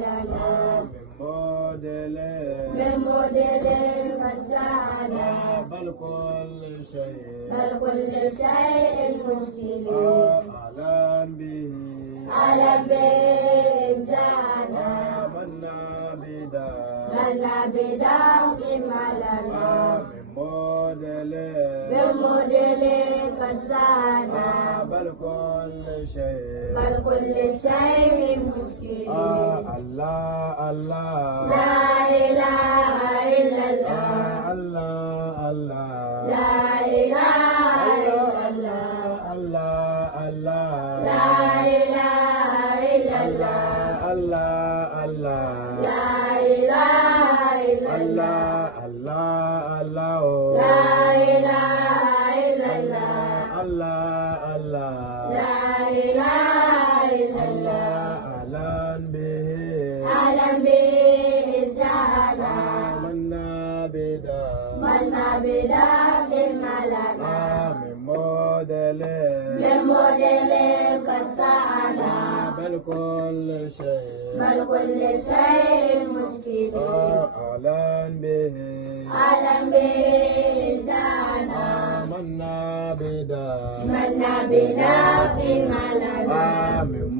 لنا من موديل قد سعنا بل كل شيء مشكل أعلم به جاءنا منا بدافع ما لنا من موديل قد سعنا بل كل شيء مشكل الله لا إله إلا الله لا إله إلا الله لا إله إلا الله لا إله إلا الله لا إله إلا الله لا إله إلا أعلم به جاءنا منا بدافع ما لنا من موديل قد سعنا بل كل شيء مشكل أعلم به جاءنا منا بدافع ما لنا من